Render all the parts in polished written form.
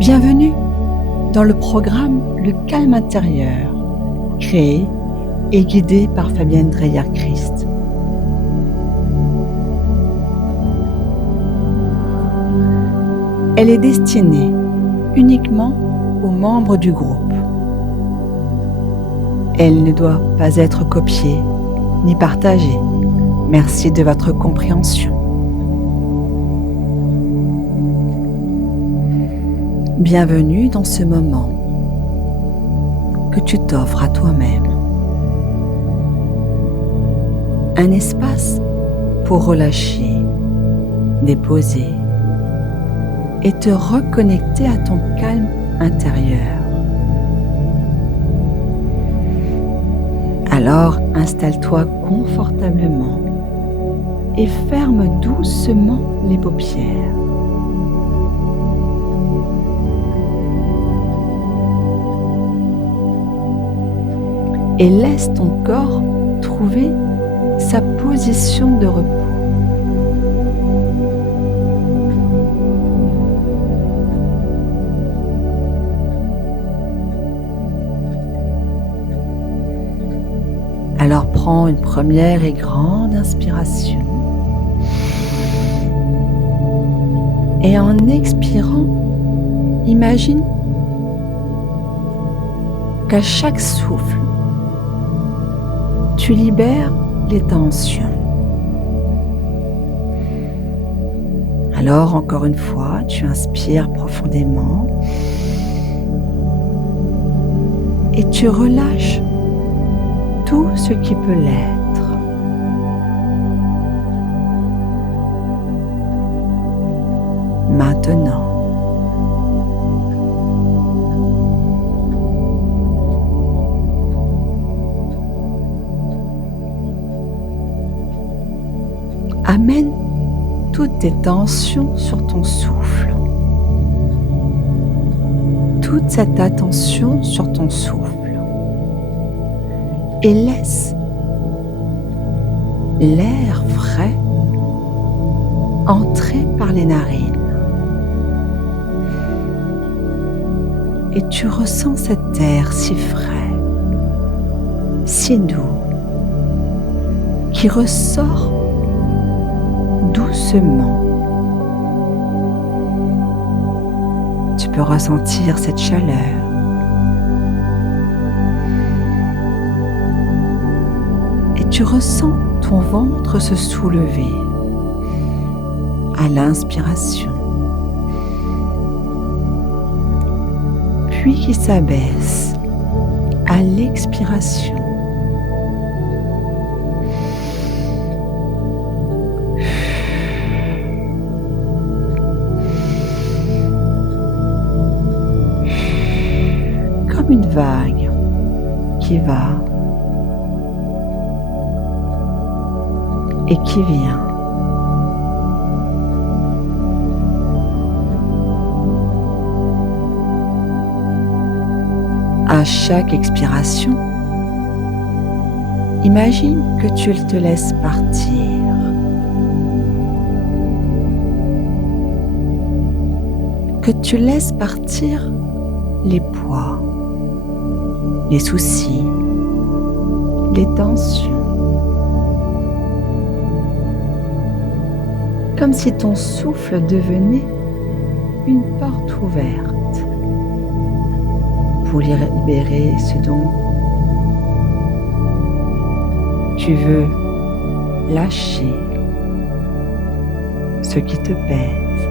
Bienvenue dans le programme Le Calme Intérieur, créé et guidé par Fabienne Dreyer-Christ. Elle est destinée uniquement aux membres du groupe. Elle ne doit pas être copiée ni partagée. Merci de votre compréhension. Bienvenue dans ce moment que tu t'offres à toi-même. Un espace pour relâcher, déposer et te reconnecter à ton calme intérieur. Alors installe-toi confortablement et ferme doucement les paupières. Et laisse ton corps trouver sa position de repos. Alors prends une première et grande inspiration. Et en expirant, imagine qu'à chaque souffle, tu libères les tensions. Alors, encore une fois, tu inspires profondément et tu relâches tout ce qui peut l'être. Maintenant, amène toutes tes tensions sur ton souffle. Toute cette attention sur ton souffle. Et laisse l'air frais entrer par les narines. Et tu ressens cet air si frais, si doux, qui ressort doucement. Tu peux ressentir cette chaleur. Et tu ressens ton ventre se soulever à l'inspiration, puis qui s'abaisse à l'expiration. Une vague qui va et qui vient. À chaque expiration, imagine que tu te laisses partir. Que tu laisses partir les poids, les soucis, les tensions. Comme si ton souffle devenait une porte ouverte pour libérer ce dont tu veux lâcher, ce qui te pèse.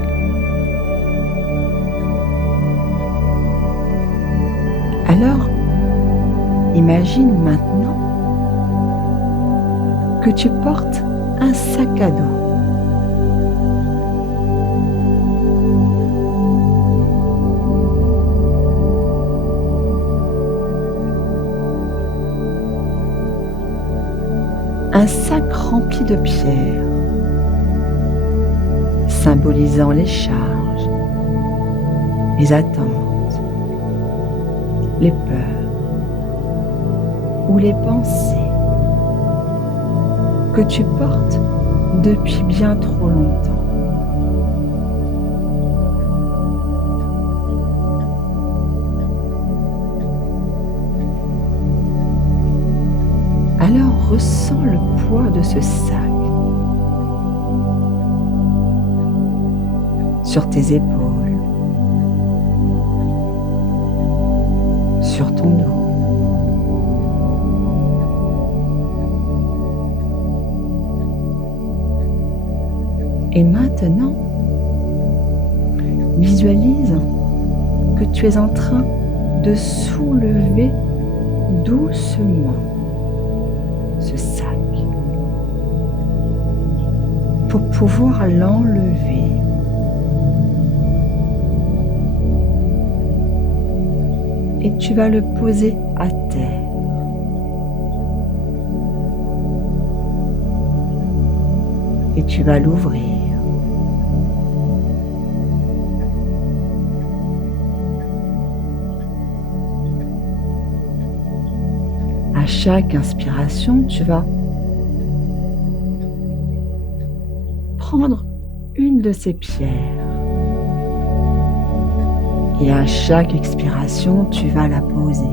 Alors, imagine maintenant que tu portes un sac à dos. Un sac rempli de pierres, symbolisant les charges, les attentes, les peurs ou les pensées que tu portes depuis bien trop longtemps. ressens le poids de ce sac sur tes épaules, sur ton dos. Et maintenant, visualise que tu es en train de soulever doucement ce sac pour pouvoir l'enlever. Et tu vas le poser à terre. Et tu vas l'ouvrir. À chaque inspiration, tu vas prendre une de ces pierres. Et à chaque expiration, tu vas la poser.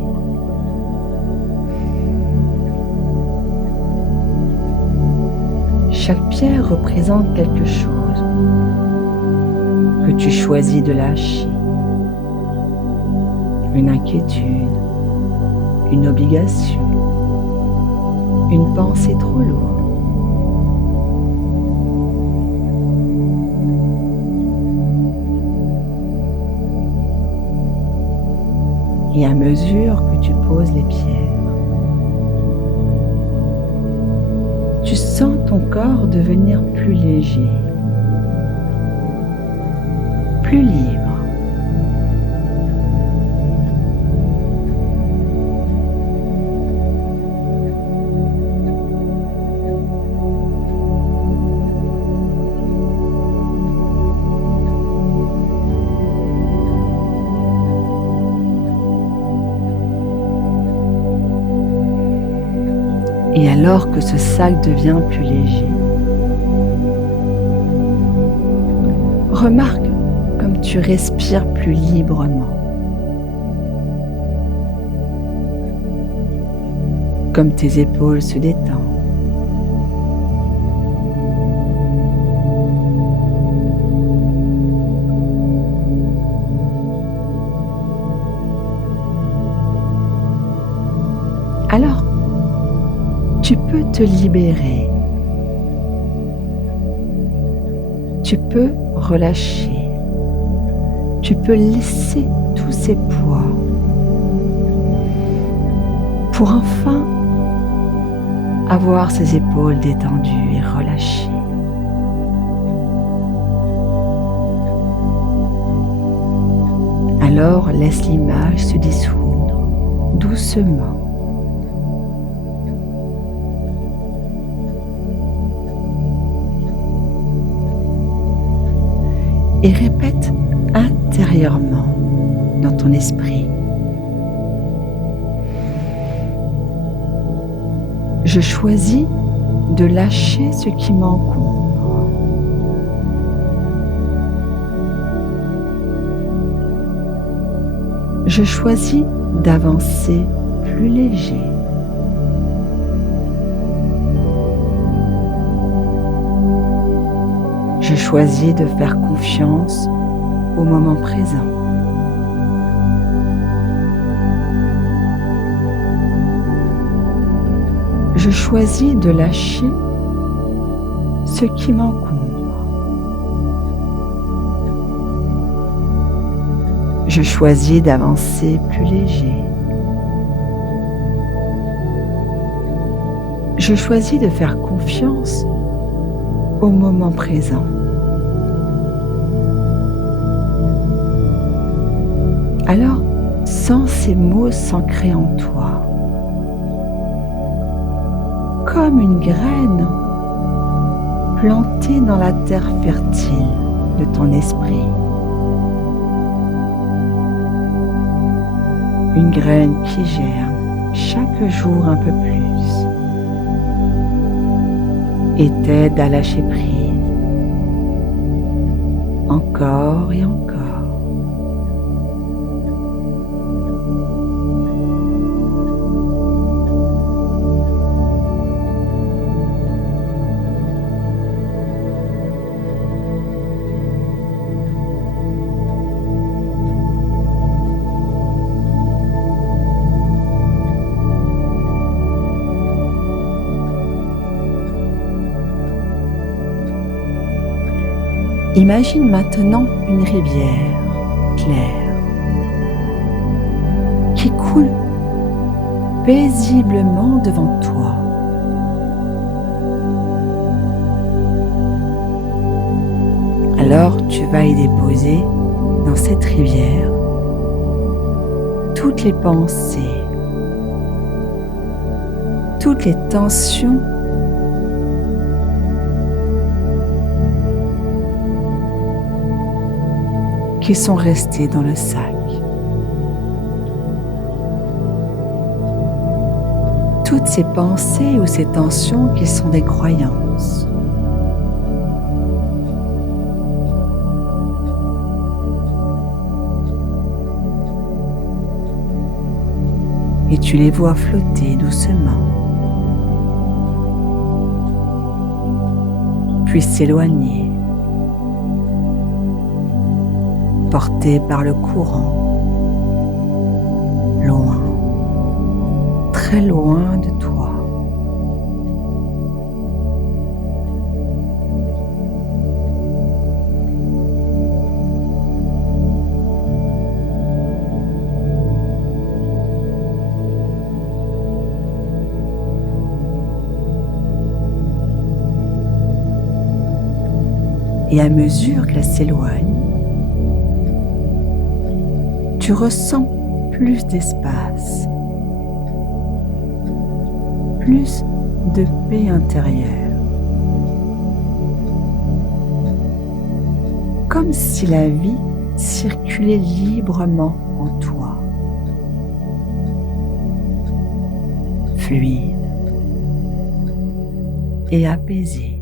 Chaque pierre représente quelque chose que tu choisis de lâcher. Une inquiétude, une obligation, une pensée trop lourde. Et à mesure que tu poses les pierres, tu sens ton corps devenir plus léger, plus libre. Et alors que ce sac devient plus léger, remarque comme tu respires plus librement, comme tes épaules se détendent. Alors, tu peux te libérer. Tu peux relâcher. Tu peux laisser tous ces poids pour enfin avoir ses épaules détendues et relâchées. Alors laisse l'image se dissoudre doucement. Et répète intérieurement dans ton esprit: je choisis de lâcher ce qui m'encombre. Je choisis d'avancer plus léger. Je choisis de faire confiance au moment présent. Je choisis de lâcher ce qui m'encombre. Je choisis d'avancer plus léger. Je choisis de faire confiance au moment présent. Alors, sens ces mots s'ancrer en toi, comme une graine plantée dans la terre fertile de ton esprit. Une graine qui germe chaque jour un peu plus et t'aide à lâcher prise, encore et encore. Imagine maintenant une rivière claire qui coule paisiblement devant toi. Alors tu vas y déposer dans cette rivière toutes les pensées, toutes les tensions qui sont restées dans le sac. Toutes ces pensées ou ces tensions qui sont des croyances. Et tu les vois flotter doucement, puis s'éloigner, portés par le courant, loin, très loin de toi. Et à mesure qu'elle s'éloigne, tu ressens plus d'espace, plus de paix intérieure. Comme si la vie circulait librement en toi, fluide et apaisée.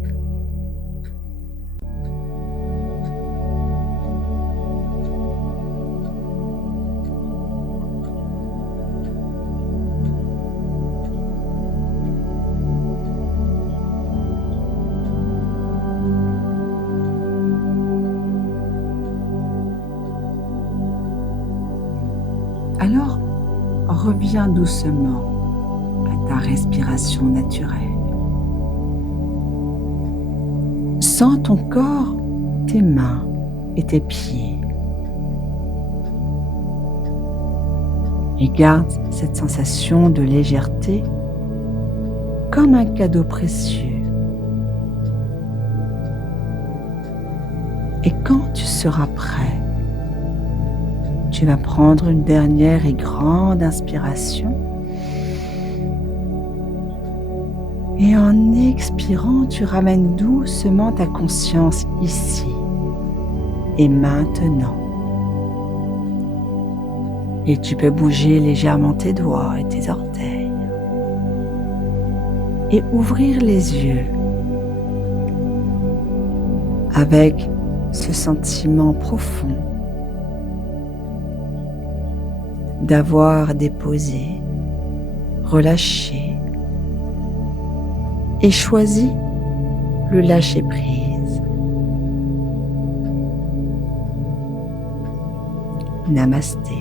Alors, reviens doucement à ta respiration naturelle. Sens ton corps, tes mains et tes pieds. Et garde cette sensation de légèreté comme un cadeau précieux. Et quand tu seras prêt, tu vas prendre une dernière et grande inspiration. Et en expirant, tu ramènes doucement ta conscience ici et maintenant. Et tu peux bouger légèrement tes doigts et tes orteils. Et ouvrir les yeux avec ce sentiment profond d'avoir déposé, relâché et choisi le lâcher-prise. Namasté.